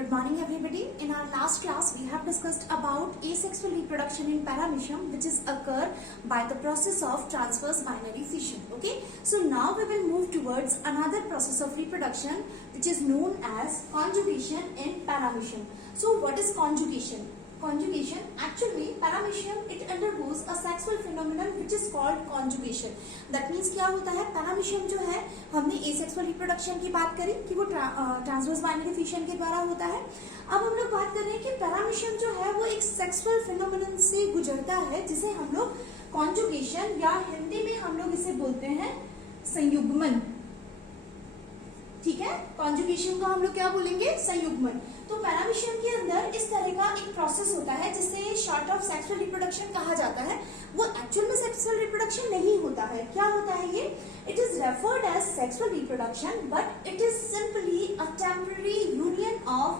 Good morning everybody. In our last class we have discussed about asexual reproduction in paramecium, which is occur by the process of transverse binary fission. Okay, so now we will move towards another process of reproduction which is known as conjugation in paramecium. So what is conjugation? Conjugation, actually paramecium it undergoes a sexual phenomenon which is called conjugation. That means क्या होता है, paramecium जो है, हमने asexual reproduction की बात करी कि वो ट्रांसवर्स बाइनरी फिशन के द्वारा होता है. अब हम लोग बात कर रहे हैं कि paramecium जो है वो एक sexual phenomenon से गुजरता है जिसे हम लोग conjugation या हिंदी में हम लोग इसे बोलते हैं संयुग्मन. ठीक है, कॉन्जुगेशन को हम लोग क्या बोलेंगे, संयुग्मन. तो पैरामीशियम के अंदर इस तरह का एक प्रोसेस होता है जिसे शॉर्ट ऑफ सेक्सुअल रिप्रोडक्शन कहा जाता है. वो एक्चुअल में सेक्सुअल रिप्रोडक्शन नहीं होता है. क्या होता है ये? It is referred as sexual reproduction but it is simply a temporary union of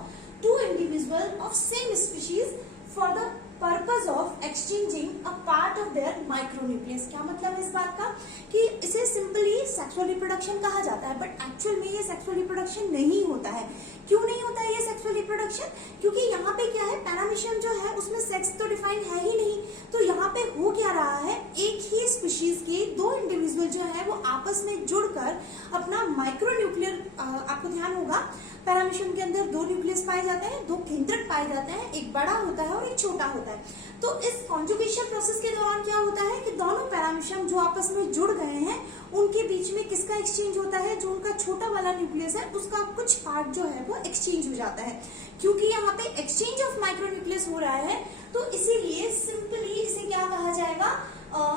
two individual of same species for the purpose of exchanging a part of their micronucleus. क्या मतलब है इस बात का कि इसे सिंपली सेक्सुअल रिप्रोडक्शन कहा जाता है बट एक्चुअल में ये सेक्सुअल रिप्रोडक्शन नहीं होता है. क्यों नहीं होता है ये सेक्सुअल रिप्रोडक्शन? क्योंकि यहाँ पे क्या है, पैरामीशियम जो है उसमें सेक्स तो डिफाइन है ही नहीं. तो यहाँ पे हो क्या रहा है, एक ही स्पीशीज के दो इंडिविजुअल जो है वो आपस में जुड़कर अपना माइक्रोन्यूक्लियर, आपको ध्यान होगा पैरामीशियम के अंदर दो न्यूक्लियस पाए जाते हैं, दो केंद्रक पाए जाते हैं, एक बड़ा होता है और एक छोटा होता है. तो इस कॉन्जुगेशन प्रोसेस के दौरान क्या होता है कि दोनों पैरामीशियम जो आपस में जुड़ गए हैं उनके बीच में किसका एक्सचेंज होता है, जो उनका छोटा वाला न्यूक्लियस है उसका कुछ पार्ट जो है वो एक्सचेंज हो जाता है. क्योंकि यहाँ पे एक्सचेंज ऑफ माइक्रोन्यूक्लियस हो रहा है तो इसीलिए सिंपली इसे क्या कहा जाएगा,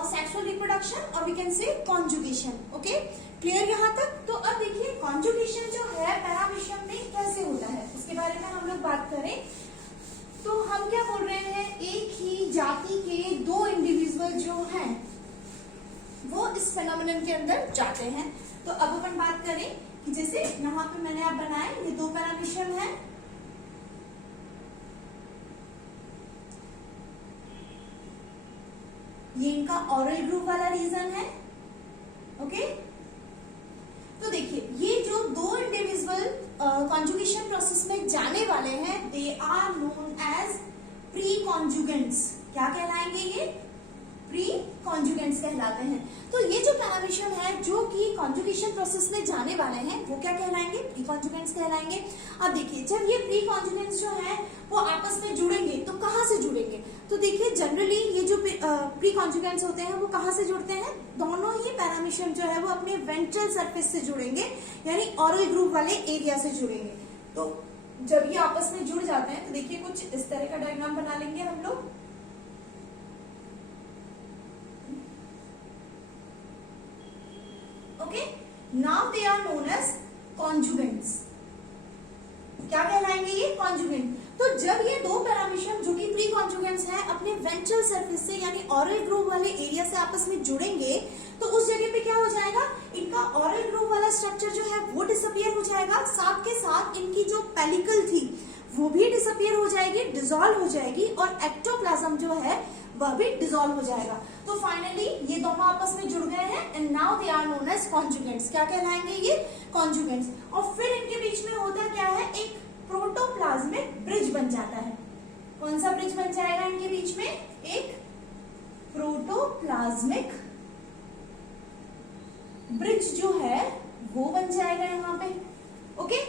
सेक्सुअल रिप्रोडक्शन और we can say conjugation. Okay, clear यहाँ तक? तो अब देखिए कॉन्जुगेशन जो है पैरामीशियम में कैसे होता है उसके बारे में हम लोग बात करें तो हम क्या बोल रहे हैं, एक ही जाति के दो इंडिविजुअल जो हैं वो इस फेनोमेनन के अंदर जाते हैं. तो अब अपन बात करें कि जैसे यहाँ पे मैंने आप बनाए ये दो पैरामीशियम है, ये इनका ऑरल ग्रुप वाला रीजन है. ओके, तो देखिए ये जो दो इंडिविजुअल कॉन्जुगेशन प्रोसेस में जाने वाले हैं they are known as preconjugants. क्या कहलाएंगे ये? प्री कॉन्जुगेंट्स कहलाते हैं. तो ये जो पैरामीशियम है जो कि कॉन्जुगेशन प्रोसेस में जाने वाले हैं वो क्या कहलाएंगे, प्री कॉन्जुगेंट्स कहलाएंगे. अब देखिए जब ये प्री कॉन्जुगेंट्स जो है वो आपस में जुड़ेंगे तो कहाँ से जुड़ेंगे, तो देखिए जनरली ये जो प्री कॉन्जुगेंट्स होते हैं वो कहाँ से जुड़ते हैं, दोनों ही पैरामीशियम जो है वो अपने वेंट्रल सरफेस से जुड़ेंगे यानी ऑरल ग्रुप वाले एरिया से जुड़ेंगे. तो जब ये आपस में जुड़ जाते हैं तो देखिए कुछ इस तरह का डायग्राम बना लेंगे हम लोग. Okay, now they are known as conjugants. क्या कहलाएंगे ये? कॉन्जुगेंट. तो जब ये दो पैरामीशियम जो कि प्री कॉन्जुगेंट्स हैं अपने वेंट्रल सरफेस से यानी ऑरल ग्रुप वाले एरिया से आपस में जुड़ेंगे तो उस जगह पे क्या हो जाएगा, इनका ऑरल ग्रुप वाला स्ट्रक्चर जो है वो डिसअपियर हो जाएगा. साथ के साथ इनकी जो पेलिकल थी वो भी डिसअपियर हो जाएगी, डिसॉल्व हो जाएगी और एक्टोप्लाज्म जो है वह भी डिसॉल्व हो जाएगा. तो फाइनली ये दोनों आपस में जुड़ गए हैं and now they are known as conjugants. क्या कहलाएंगे ये? कॉन्जुगेंट्स. और फिर इनके बीच में होता क्या है, एक प्रोटोप्लाज्मिक ब्रिज बन जाता है. कौन सा ब्रिज बन जाएगा इनके बीच में? एक प्रोटोप्लाज्मिक ब्रिज जो है वो बन जाएगा यहाँ पे. ओके,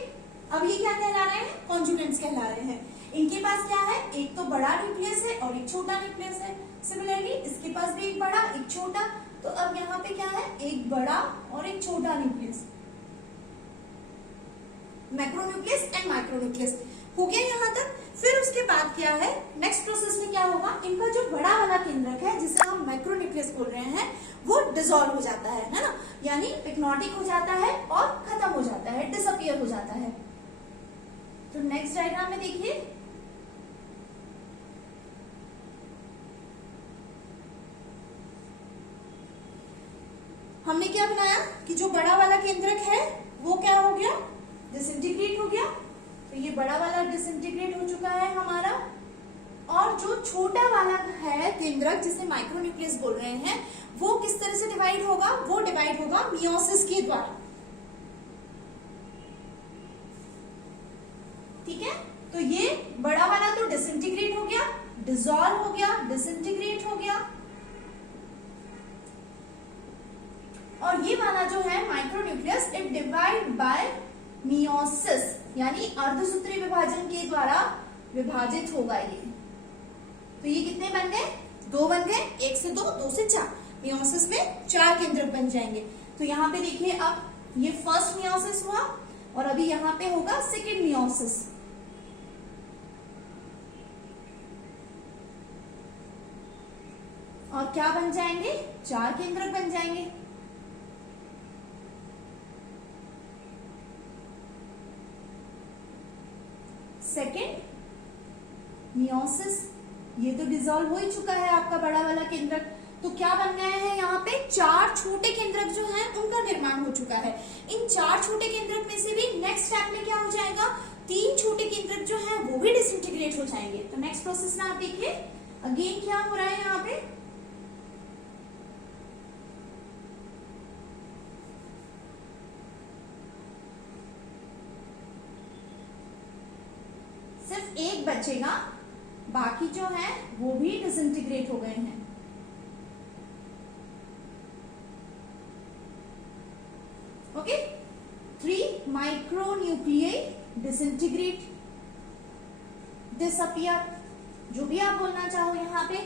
अब ये क्या कहला रहे हैं, कॉन्जुगेंट्स कहला रहे हैं. इनके पास क्या है, एक तो बड़ा न्यूक्लियस है और एक छोटा न्यूक्लियस है. सिमिलरली इसके पास भी एक बड़ा एक छोटा. तो अब यहाँ पे क्या है, एक बड़ा और एक छोटा न्यूक्लियस, मैक्रोन्यूक्लियस एंड माइक्रोन्यूक्लियस. हो गया यहाँ तक? फिर उसके बाद क्या है, नेक्स्ट प्रोसेस में क्या होगा, इनका जो बड़ा वाला केंद्रक है जिसे हम माइक्रोन्यूक्लियस बोल रहे हैं वो डिसॉल्व हो जाता है ना, यानी पिक्नोटिक हो जाता है और खत्म हो जाता है, डिसअपियर हो जाता है. तो नेक्स्ट डायग्राम में देखिए हमने क्या बनाया कि जो बड़ा वाला केंद्रक है वो क्या हो गया, डिसइंटीग्रेट हो गया. तो ये बड़ा वाला डिसइंटीग्रेट हो चुका है हमारा और जो छोटा वाला है केंद्रक जिसे माइक्रोन्यूक्लियस बोल रहे हैं वो किस तरह से डिवाइड होगा, वो डिवाइड होगा मियोसिस के द्वारा. ठीक है, तो ये बड़ा वाला तो डिसइंटीग्रेट हो गया, डिसॉल्व हो गया, डिसइंटीग्रेट हो गया, और ये वाला जो है micronucleus it divide by meiosis, यानी अर्धसूत्री विभाजन के द्वारा विभाजित होगा ये। तो ये कितने बन गए? 2 बन गए, 1 से 2, 2 से 4। मियोसिस में 4 केंद्रक बन जाएंगे। तो यहाँ पे देखिए, अब ये फर्स्ट मियोसिस हुआ और अभी यहाँ पे होगा सेकेंड मियोसिस। और क्या बन जाएंगे? 4 केंद्रक बन जाएंगे। सेकेंड मियोसिस, ये तो डिसॉल्व हो ही चुका है आपका बड़ा वाला केंद्रक। तो क्या बन गए हैं? यहाँ पे 4 छोटे केंद्रक जो हैं उनका निर्माण हो चुका है। इन 4 छोटे केंद्रक में से भी नेक्स्ट स्टेप में क्या हो जाएगा? 3 छोटे केंद्रक जो हैं वो भी डिसइंटीग्रेट हो जाएंगे। तो नेक्स्ट प्रोसेस में आप देखिए अगेन क्या हो रहा है यहाँ पे। सिर्फ एक बचेगा, बाकी जो है वो भी डिसइंटीग्रेट हो गए हैं। ओके, 3 माइक्रोन्यूक्लियाई डिसइंटीग्रेट, डिसअपियर, जो भी आप बोलना चाहो यहाँ पे।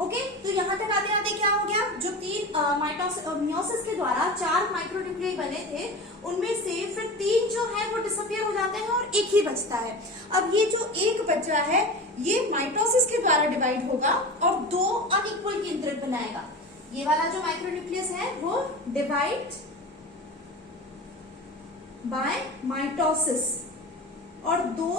ओके, तो यहां तक आते आते क्या हो गया? जो 3 मियोसिस के द्वारा 4 माइक्रोन्यूक्लियाई बने थे, उनमें से फिर 3 जो है वो डिसअपियर हो जाते हैं और एक ही बचता है। अब ये जो एक बचा है ये माइटोसिस के द्वारा डिवाइड होगा और 2 अनइक्वल केंद्रक बनाएगा। ये वाला जो माइक्रोन्यूक्लियस है वो डिवाइड बाय माइटोसिस और 2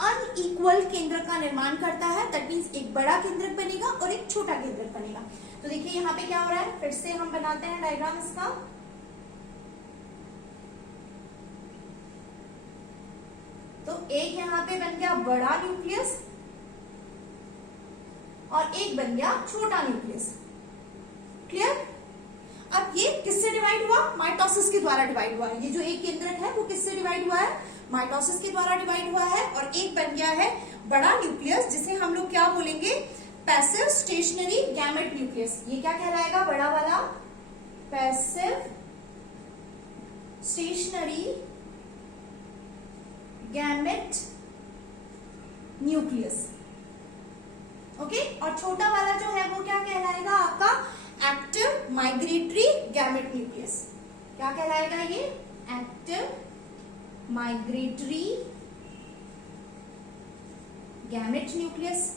अनइक्वल केंद्रक का निर्माण करता है। दैट मींस एक बड़ा केंद्रक बनेगा और एक छोटा केंद्रक बनेगा। तो देखिए यहाँ पे क्या हो रहा है, फिर से हम बनाते हैं डायग्राम इसका। तो एक यहाँ पे बन गया बड़ा न्यूक्लियस और एक बन गया छोटा न्यूक्लियस। क्लियर? अब ये किससे डिवाइड हुआ? माइटोसिस के द्वारा डिवाइड हुआ है। ये जो एक केंद्रक है वो किससे डिवाइड हुआ है? माइटोसिस के द्वारा डिवाइड हुआ है। और एक बन गया है बड़ा न्यूक्लियस, जिसे हम लोग क्या बोलेंगे? Passive stationary gamete nucleus. ये क्या कहलाएगा? बड़ा वाला passive stationary gamete nucleus. Okay, और छोटा वाला जो है वो क्या कहलाएगा? आपका एक्टिव माइग्रेटरी गैमेट न्यूक्लियस। क्या कहलाएगा ये? Active migratory gamete nucleus.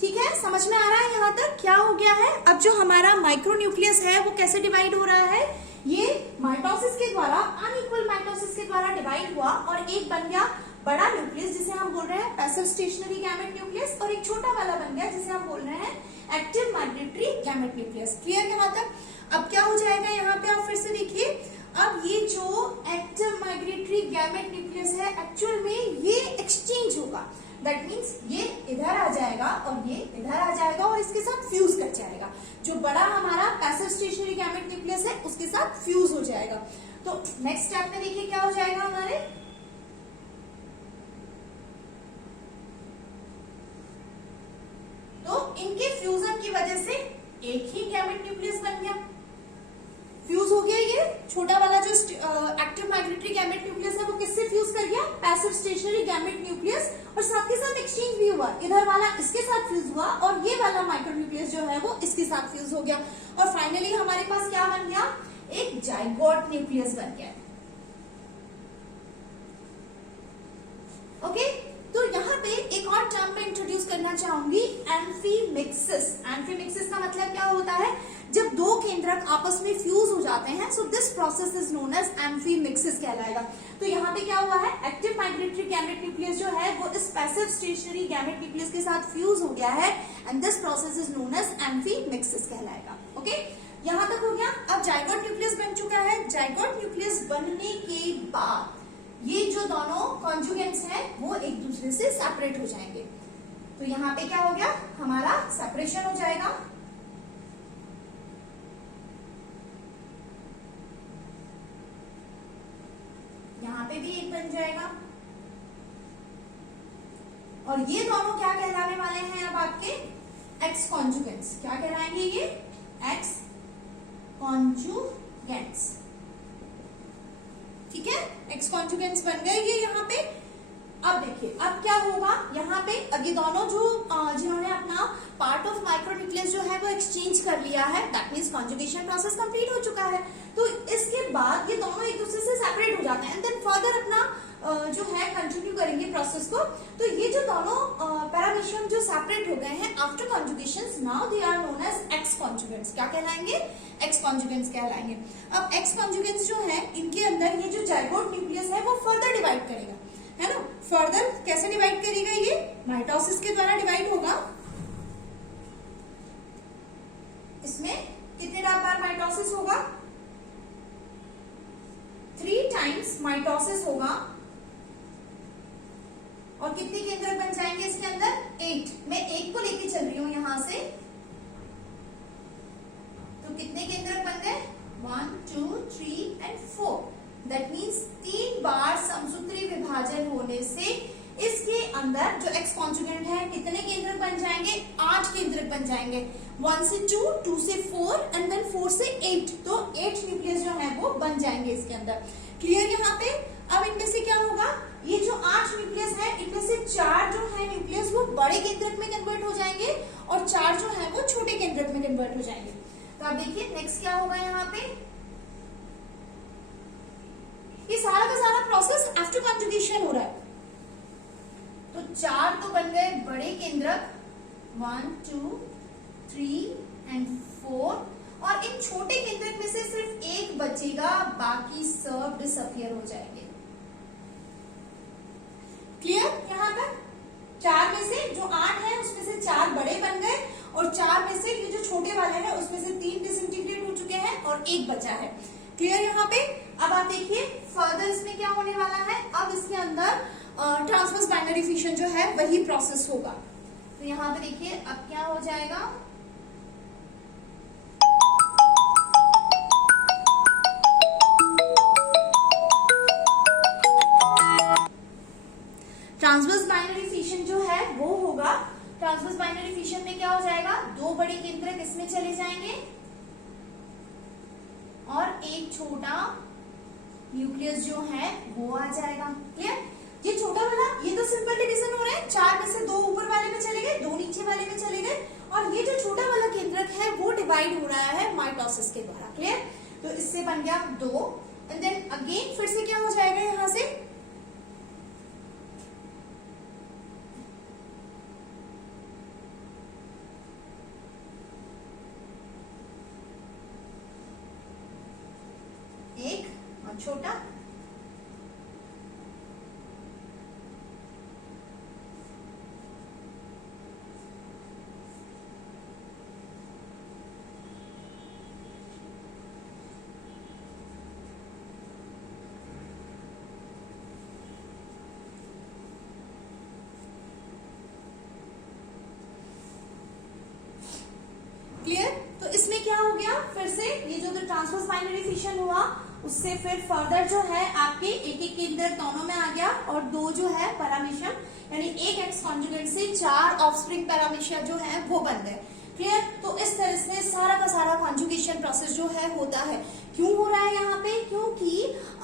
ठीक है, समझ में आ रहा है यहाँ तक? क्या हो गया है? अब जो हमारा माइक्रोन्यूक्लियस है वो कैसे डिवाइड हो रहा है? ये माइटोसिस के द्वारा, अनइक्वल माइटोसिस के द्वारा डिवाइड हुआ और एक बन गया बड़ा न्यूक्लियस जिसे हम बोल रहे हैं पैसिव स्टेशनरी गैमेट न्यूक्लियस, और एक छोटा वाला बन गया जिसे हम बोल रहे हैं active migratory gamete nucleus. Clear यहाँ तक? अब क्या हो जाएगा यहाँ पे, आप फिर से देखिए। अब ये जो एक्टिव माइग्रेटरी गैमेट न्यूक्लियस है एक्चुअल में ये एक्सचेंज होगा। दैट मीन्स ये इधर आ जाएगा और ये इधर आ जाएगा और इसके साथ फ्यूज कर जाएगा। जो बड़ा हमारा पैसिव स्टेशनरी गैमेट न्यूक्लियस है उसके साथ फ्यूज हो जाएगा। तो नेक्स्ट स्टेप में देखिए क्या हो जाएगा हमारे। तो इनके फ्यूजन की वजह से एक ही गैमेट न्यूक्लियस बन गया, फ्यूज हो गया। ये छोटा वाला जो एक्टिव माइग्रेटरी गैमेट न्यूक्लियस है वो किससे फ्यूज कर गया? पैसिव स्टेशनरी गैमेट न्यूक्लियस, और साथ के साथ एक्सचेंज भी हुआ। इधर वाला इसके साथ फ्यूज हुआ और ये वाला माइक्रोन्यूक्लियस जो है वो इसके साथ फ्यूज हो गया। और फाइनली हमारे पास क्या बन गया? एक जाइगोट न्यूक्लियस बन गया। ओके, तो यहाँ पे एक और टर्म मैं इंट्रोड्यूस करना चाहूंगी, एम्फीमिक्सिस। एम्फीमिक्सिस का मतलब क्या होता है? जब 2 केंद्रक आपस में फ्यूज हो जाते हैं, so this process is known as amphimixis कहलाएगा। तो यहाँ पे क्या हुआ है? एक्टिव माइग्रेटरी गैमेट न्यूक्लियस जो है वो इस पैसिव स्टेशनरी गैमेट न्यूक्लियस के साथ फ्यूज हो गया है and this process is known as amphimixis कहलाएगा। ओके, यहाँ तक हो गया। अब जाइगोट न्यूक्लियस बन चुका है। जाइगोट न्यूक्लियस बनने के बाद ये जो दोनों कॉन्जुगेंट्स हैं वो एक दूसरे से सेपरेट हो जाएंगे। तो यहाँ पे क्या हो गया? हमारा सेपरेशन हो जाएगा। पे भी एक बन जाएगा। और ये दोनों क्या कहलाने वाले हैं अब आपके एक्स कॉन्जुगेंट्स। क्या कहलाएंगे ये? एक्स कॉन्जुगेंट्स। ठीक है, एक्स कॉन्जुगेंट्स बन गए ये यहाँ पे। अब देखिए अब क्या होगा यहाँ पे, अब ये दोनों जो जिन्होंने अपना पार्ट ऑफ माइक्रोन्यूक्लियस जो है वो एक्सचेंज कर लिया है, that means conjugation process complete हो चुका है। तो इसके बाद ये दोनों एक दूसरे से सेपरेट हो जाते हैं एंड देन फर्दर अपना जो है कंटिन्यू करेंगे प्रोसेस को। तो ये जो दोनों पैरामीशियम जो सेपरेट हो गए हैं after conjugations, now they are known as exconjugants. क्या कहलाएंगे? एक्स कॉन्जुगेंट्स कहलाएंगे। अब एक्स कॉन्जुगेंट्स जो है इनके अंदर ये जो जाइगोट न्यूक्लियस है वो फर्दर डिवाइड करेगा, है ना। फर्दर कैसे डिवाइड करेगा? ये माइटोसिस के द्वारा डिवाइड होगा। इसमें कितने बार माइटोसिस होगा? 3 टाइम्स माइटोसिस होगा। और कितने केंद्रक बन जाएंगे इसके अंदर? 8। मैं 1 को लेके चल रही हूं यहां से, तो कितने केंद्रक बन गए? 1 2 3 एंड 4। दैट मीन्स 3 बार समसूत्री विभाजन होने से इसके अंदर जो एक्स कॉन्जुगेंट है कितने केंद्रक बन जाएंगे? 8 केंद्रक बन जाएंगे। 1 से 2, 2 से 4 एंड देन 4 से 8। तो 8 न्यूक्लियस जो है वो बन जाएंगे इसके अंदर। क्लियर यहाँ पे? अब इनमें से क्या होगा? ये जो 8 न्यूक्लियस है इनमें से 4 जो है न्यूक्लियस वो बड़े केंद्रक में कन्वर्ट हो जाएंगे और 4 जो है वो छोटे केंद्रक में कन्वर्ट हो जाएंगे। तो अब देखिए नेक्स्ट क्या होगा यहाँ पे, ये सारा का सारा प्रोसेस आफ्टर कॉन्जुगेशन हो रहा है। तो 4 तो बन गए बड़े केंद्रक, 1 2 3 एंड 4, और इन छोटे केंद्रक में से सिर्फ एक बचेगा, बाकी सब डिसअपियर हो जाएंगे। क्लियर? यहाँ पर 4 में से जो 8 है उसमें से 4 बड़े बन गए और 4 में से ये जो छोटे वाले हैं उसमें से 3 डिसइंटीग्रेट हो चुके हैं और एक बचा है। क्लियर यहाँ पे? अब आप देखिए फर्दर इसमें क्या होने वाला है। अब इसके अंदर ट्रांसवर्स बाइनरी फिशन जो है वही प्रोसेस होगा। तो यहाँ पे देखिए अब क्या हो जाएगा, ट्रांसवर्स बाइनरी फिशन जो है वो होगा। ट्रांसवर्स बाइनरी फिशन में क्या हो जाएगा, 2 बड़े केंद्रक इसमें चले जाएंगे और एक छोटा न्यूक्लियस जो है वो आ जाएगा। क्लियर? ये छोटा वाला ये तो सिंपल डिवीजन हो रहा है, 4 में से 2 ऊपर वाले में चले गए, 2 नीचे वाले में चले गए, और ये जो छोटा वाला केंद्रक है वो डिवाइड हो रहा है माइटोसिस के द्वारा। क्लियर? तो इससे बन गया 2 एंड देन अगेन फिर से क्या हो जाएगा यहां से, एक और छोटा, क्लियर? तो इसमें क्या हो गया, फिर से ये जो ट्रांसवर्स बाइनरी फिशन हुआ उससे फिर फर्दर जो है आपके एक एक केंद्रक दोनों में आ गया और 2 जो है पैरामीशियम, यानी एक एक्स कॉन्जुगेंट से 4 ऑफस्प्रिंग पैरामीशिया जो है वो बन गए। क्लियर? तो इस तरह से सारा का सारा कॉन्जुगेशन प्रोसेस जो है होता है। क्यों हो रहा है यहाँ पे? क्योंकि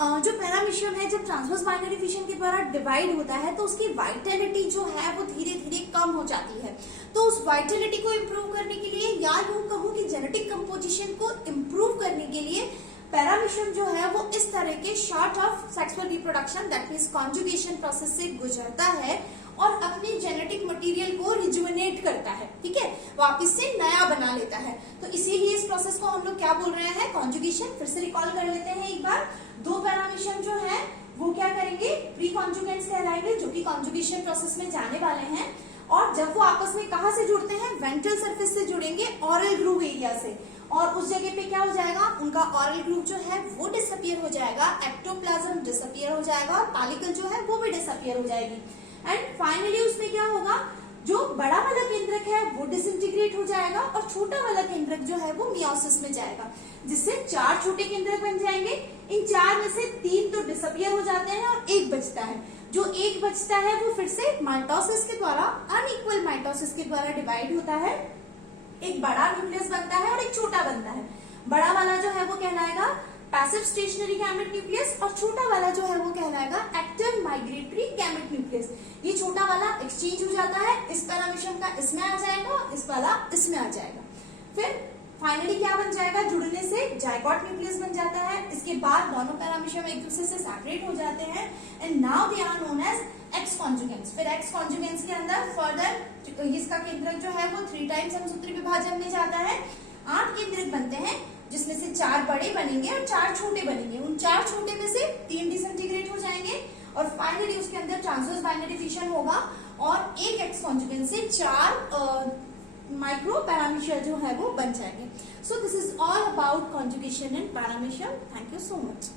जो पैरामीशियम है जब ट्रांसवर्स बाइनरी फिशन के द्वारा डिवाइड होता है तो उसकी वाइटलिटी जो है वो धीरे धीरे कम हो जाती है। तो उस वाइटलिटी को इम्प्रूव करने के लिए, या यूं कहूं कि जेनेटिक कंपोजिशन को इम्प्रूव करने के लिए, पैरामीशियम जो है वो इस तरह के short of sexual reproduction that means conjugation process से गुजरता है और अपने जेनेटिक मटेरियल को रिजुविनेट करता है। ठीक है, वापस से नया बना लेता है। तो इसीलिए इस प्रोसेस को हम लोग क्या बोल रहे हैं, कॉन्जुगेशन। फिर से रिकॉल कर लेते हैं एक बार। 2 पैरामीशियम जो है वो क्या करेंगे, प्री कॉन्जुगेंट्स कहलाएंगे, जो कि कॉन्जुगेशन प्रोसेस में जाने वाले हैं। और जब वो आपस में कहां से जुड़ते हैं, वेंट्रल सरफेस से जुड़ेंगे, ऑरल ग्रूव एरिया से, और उस जगह पे क्या हो जाएगा, उनका ऑरल ग्रूव जो है वो डिसअपियर हो जाएगा, एक्टोप्लाज्म डिसअपियर हो जाएगा, पालिकल जो है वो भी डिसअपियर हो जाएगी। एंड फाइनली उसमें क्या होगा, जो बड़ा वाला केंद्रक है वो डिसइंटीग्रेट हो जाएगा और छोटा वाला केंद्रक जो है वो मियोसिस में जाएगा, जिससे 4 छोटे केंद्रक बन जाएंगे। इन 4 में से 3 तो डिसअपियर हो जाते हैं और 1 बचता है। जो 1 बचता है वो फिर से माइटोसिस के द्वारा, अनइक्वल माइटोसिस के द्वारा डिवाइड होता है। एक बड़ा न्यूक्लियस बनता है और एक छोटा बनता है। बड़ा वाला जो है वो कहलाएगा पैसिव स्टेशनरी गैमेट न्यूक्लियस और छोटा वाला जो है वो कहलाएगा एक्टिव माइग्रेटरी गैमेट न्यूक्लियस। ये छोटा वाला एक्सचेंज हो जाता है, इस पैरामीशियम का इसमें आ जाएगा, इस वाला इसमें आ जाएगा। फिर फाइनली क्या बन जाएगा, जुड़ने से जाइगोट न्यूक्लियस बन जाता है। इसके बाद दोनों पैरामीशियम एक दूसरे से सेपरेट हो जाते हैं and now they are known as exconjugants. फिर एक्स कॉन्जुगेंट्स के अंदर फर्दर इसका केंद्रक जो है वो 3 टाइम्स समसूत्री विभाजन में जाता है। 8 केंद्रक बनते हैं, जिसमें से 4 बड़े बनेंगे और 4 छोटे बनेंगे। उन 4 छोटे में से 3 डिसइंटीग्रेट हो जाएंगे और फाइनली उसके अंदर ट्रांसवर्स बाइनरी फिशन होगा और एक एक्स कॉन्जुगेंट से 4 माइक्रो पैरामीशिया जो है वो बन जाएंगे। So this is all about conjugation in paramecium. Thank you so much.